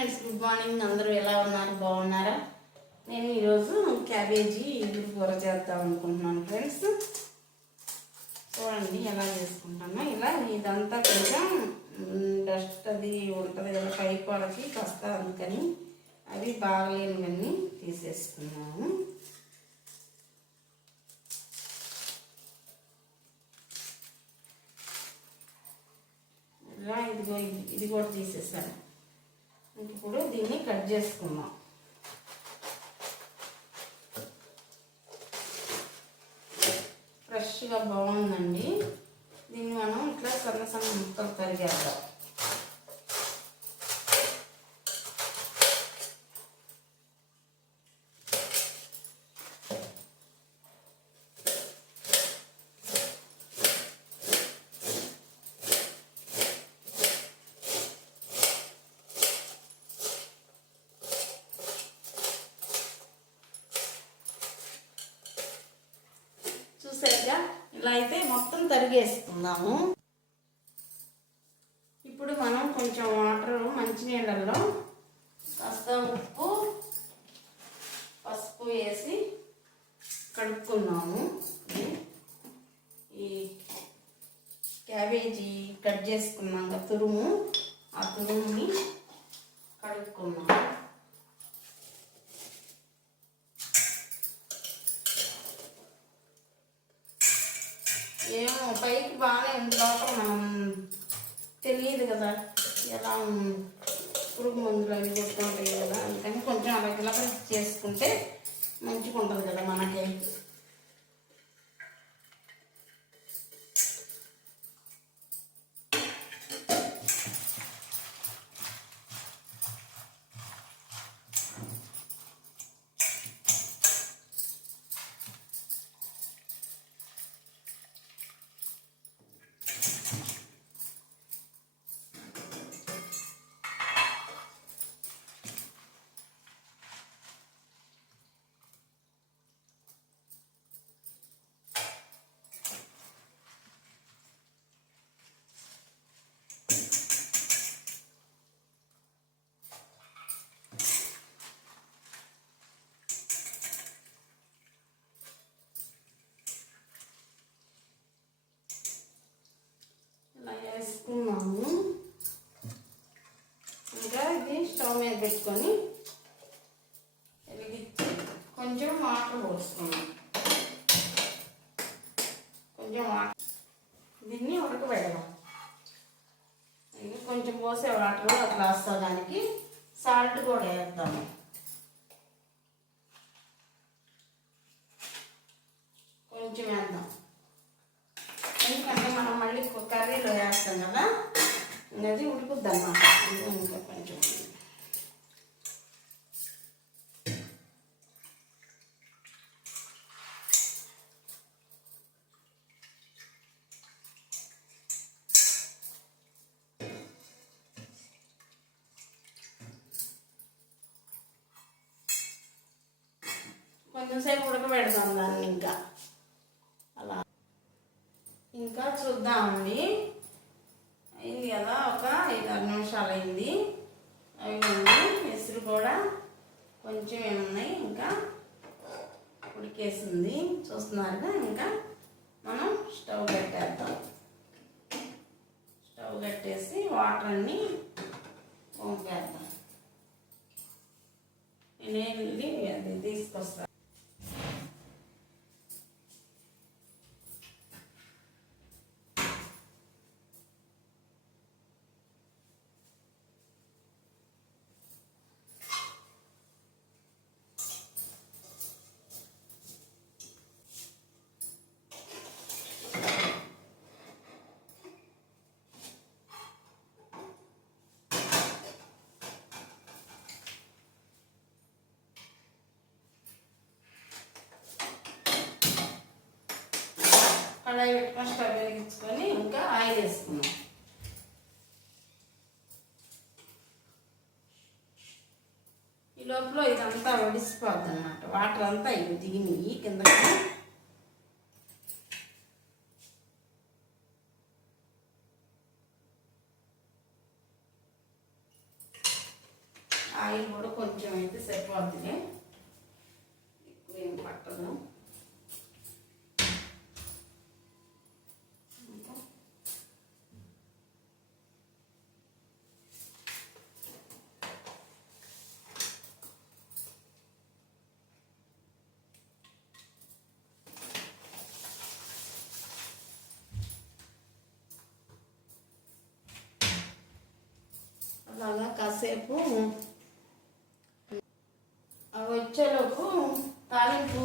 Friends good morning అందరూ ఎలా ఉన్నారు? బాగున్నారా? నేను ఈరోజు క్యాబేజీ ఇగురు కూర చేద్దాం అనుకుంటున్నాను ఫ్రెండ్స్ చూడండి ఎలా చేసుకుంటాను. ఇలా ఇదంతా కొంచెం డస్ట్ అది ఉంటుంది కదా కై కూరకి కాస్త అందుకని అవి బాగలేనివన్నీ తీసేసుకున్నాము ఇలా ఇదిగో ఇది- ఇది కూడా తీసేసాను. ఇప్పుడు దీన్ని కట్ చేసుకుందాం. ఫ్రెష్గా బాగుందండి. ఇలా అయితే మొత్తం తరిగేసుకుందాము. ఇప్పుడు మనం కొంచెం వాటర్ మంచినీళ్ళల్లో కాస్త ఉప్పు పసుపు వేసి కడుక్కున్నాము. ఈ క్యాబేజీ కట్ చేసుకున్నాక తురుము. ఆ తురుముని కడుక్కున్నాము. పైకి బాగానే ఉంది లోపల మనం తెలియదు కదా ఎలా పురుగు మందులు అవి కొట్టుకుంటాయి కదా అందుకని కొంచెం అలా ఇలా చేసుకుంటే మంచిగా ఉంటుంది కదా మనకి పెట్టుకొని వెలిగించి కొంచెం వాటర్ పోసుకున్నాం కొంచెం వాటర్. దీన్ని ఉడకబెడదాం కొంచెం పోసే వాటర్ అట్లా వస్తుందానికి సాల్ట్ కూడా వేద్దాము కొంచెం వేద్దాం. ఎందుకంటే మనం మళ్ళీ కర్రీలో వేస్తాం కదా అనేది అది ఉడుకుద్ది అన్నమాట కొంచెం సేపు ఉడకబెడదాం దాన్ని ఇంకా. అలా. ఇంకా చూద్దామండి. అయింది కదా ఒక ఐదు ఆరు నిమిషాలు అయింది అవి ఉంది ఎసురు కూడా కొంచెం ఏమున్నాయి ఇంకా ఉడికేసింది. చూస్తున్నారుగా ఇంకా మనం స్టవ్ కట్టేద్దాం. స్టవ్ కట్టేసి వాటర్ అన్ని పంపేద్దాం. నేను వెళ్ళి అది తీసుకొస్తాను కడాయి పెట్టుకొని స్టవ్ వెలిగించుకొని ఇంకా ఆయిల్ వేసుకున్నాం ఈ లోపల ఇదంతా వడిసిపోద్ది అనమాట వాటర్ అంతా ఇవి దిగినాయి కిందకి. ఆయిల్ కూడా కొంచెం అయితే సరిపోతుంది ఎక్కువ ఏం పట్టదు ఇంకా అలాగా కాసేపు అవి వచ్చేలోపు తాలింపు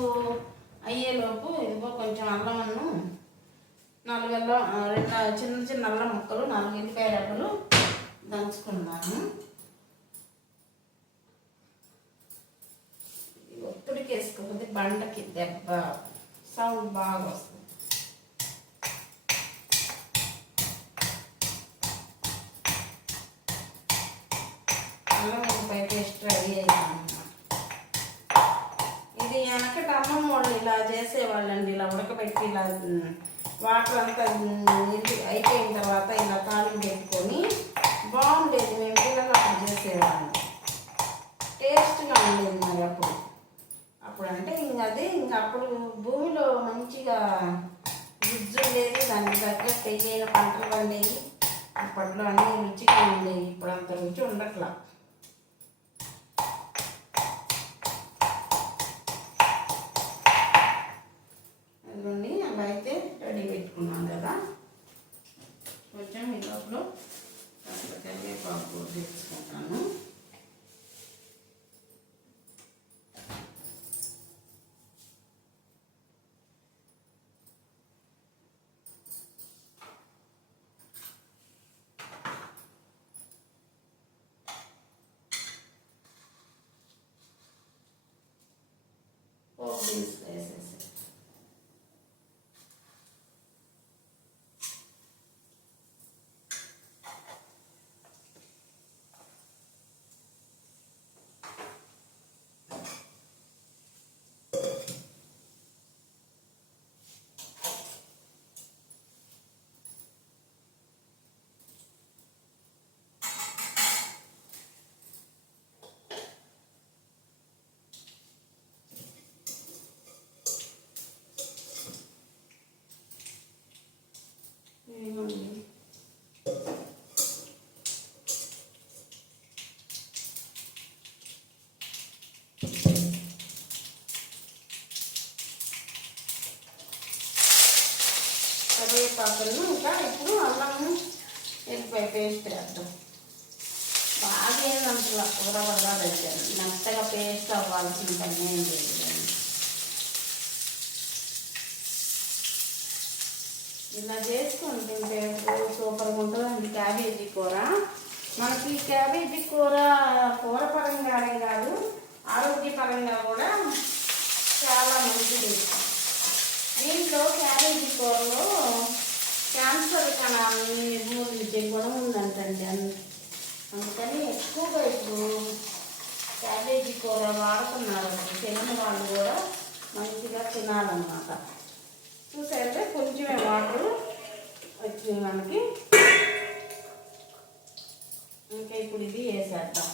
అయ్యేలోపు ఇదిగో కొంచెం అల్లమన్ను నాలుగు అల్లం రెండు చిన్న చిన్న అల్లం ముక్కలు నాలుగు ఎల్లిపాయ రెబ్బలు దంచుకున్నాను ఒత్తిడికి వేసుకోకపోతే బండకి దెబ్బ సౌండ్ బాగా వస్తుంది. వెనకటి అమ్మమ్మ వాళ్ళు ఇలా చేసేవాళ్ళండి ఇలా ఉడకబెట్టి ఇలా వాటర్ అంతా అయిపోయిన తర్వాత ఇలా తాళం పెట్టుకొని బాగుండేది మేము పిల్లలు అప్పుడు చేసేవాళ్ళం. టేస్ట్గా ఉండేది మరి అప్పుడు. అప్పుడు అంటే ఇంక అదే ఇంక అప్పుడు భూమిలో మంచిగా గుజ్జు ఉండేది దానికి తగ్గట్టు ఎయ్యైన పంటలు పండేవి. అప్పట్లో అన్నీ రుచిగా ఉండేవి ఇప్పుడు అంత రుచి ఉండట్లా అదిగోండి అలా అయితే రెడీ పెట్టుకున్నాం కదా కొంచెం ఈ లోపల కాస్త కరివేపాకు తెచ్చుకుంటాను పోపు దినుసులు వేసేసి ఇదిగోండి. కరివేపాకులను ఇంకా ఇప్పుడు అల్లము ఎల్లిపాయ పేస్ట్ వేద్దాం బాగా ఏంటంటే కూర బాగా పెట్టాను మెత్తగా పేస్ట్ అవ్వాల్సిన పని ఏం చేయలేదు ఇలా చేసుకొని తింటే సూపర్గా ఉంటుందండి క్యాబేజీ కూర. మనకి క్యాబేజీ కూర కూర పరంగానే కాదు ఆరోగ్యపరంగా కూడా చాలా మంచిది. దీంట్లో క్యాబేజీ కూరలో క్యాన్సర్ కణాలని నిర్మూలించే గుణం ఉందంటండి అన్- అందుకని ఎక్కువగా ఇప్పుడు క్యాబేజీ కూర వాడుతున్నారు అసలు తినని వాళ్ళు కూడా మంచిగా తినాలన్నమాట చూసారంటే కొంచెమే వాటర్ వచ్చింది మనకి. ఇంకా ఇప్పుడు ఇది వేసేద్దాం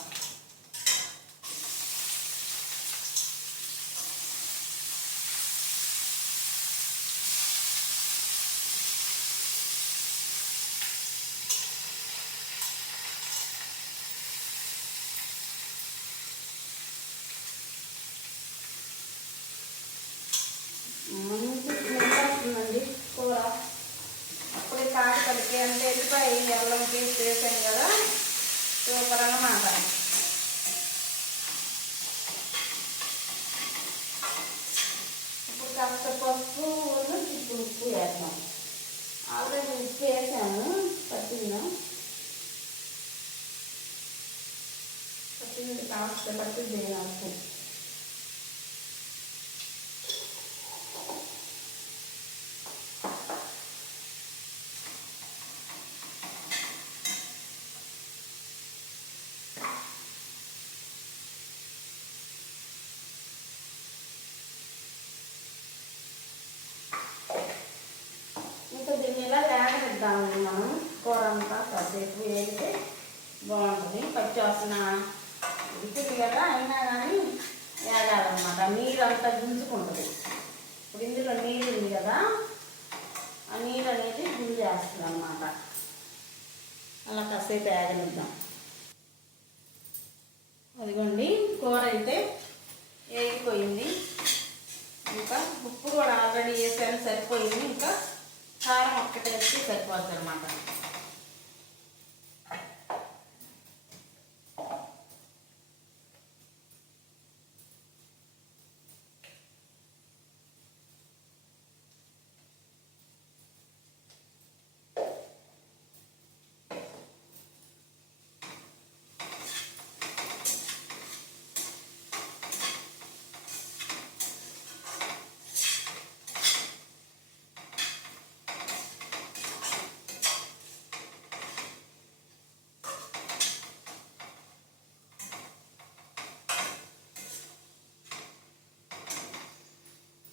మంచి స్మెల్ వస్తుందండి కూర అప్పుడే కాడి పడికి అంటే వెళ్ళిపోయి అల్లం పేస్ట్ వేసాం కదా సూపర్ అన్నమాట ఇప్పుడు కాస్త పసుపు ఇప్పుడు ఉప్పు వేస్తాం ఆల్రెడీ ఉప్పు వేసాము పట్టిందా పట్టింది కాస్త పట్టింది ఉప్పు ఇంకా దీన్ని ఇలా లేకనిద్దామండి మనం పచ్చి కదా అయినా కానీ వేగాలన్నమాట నీరు అంతా గుంజుకుంటుంది. ఇప్పుడు ఇందులో నీరు ఉంది కదా ఆ నీరు అనేది గుంజేస్తుంది అన్నమాట అలా కాసేపు వేగనిద్దాం అదిగోండి కూర అయితే వేగిపోయింది ఇంకా ఉప్పు కూడా ఆల్రెడీ వేసాను సరిపోయింది. ఇంకా కారం ఒక్కటేస్తే సరిపోద్ది సరిపోతుంది అనమాట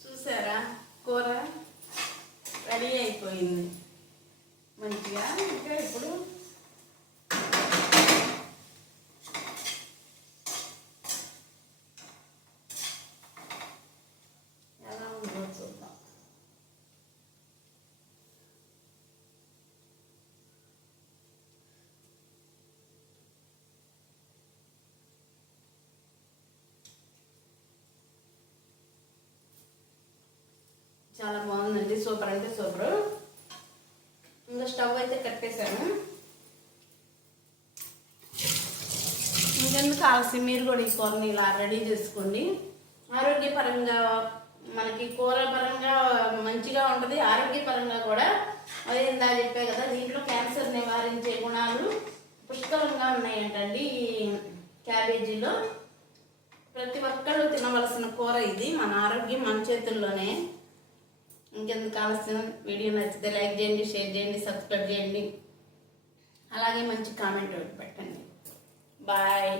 చూసారా కూర రెడీ అయిపోయింది. మంచిగా? ఇంకా ఇప్పుడు ఎలా ఉందో చూద్దాం చాలా బాగుందండి. సూపర్ అంటే సూపర్. ఇంకా స్టవ్ అయితే కట్టేశాను. ఇంకెందుకు ఆలస్యం? మీరు కూడా ఈ కూరని ఇలా రెడీ చేసుకోండి. ఆరోగ్యపరంగా మనకి కూర పరంగా మంచిగా ఉంటుంది. ఆరోగ్యపరంగా కూడా. అదే ఇందా చెప్పే కదా దీంట్లో క్యాన్సర్ నివారించే గుణాలు పుష్కలంగా ఉన్నాయంటండి ఈ క్యాబేజీలో. ప్రతి ఒక్కళ్ళు తినవలసిన కూర ఇది. మన ఆరోగ్యం మన చేతుల్లోనే. ఇంకెందుకు ఆలస్యం? వీడియో నచ్చితే లైక్ చేయండి షేర్ చేయండి సబ్స్క్రైబ్ చేయండి. అలాగే మంచి కామెంట్ ఒకటి పెట్టండి. బాయ్.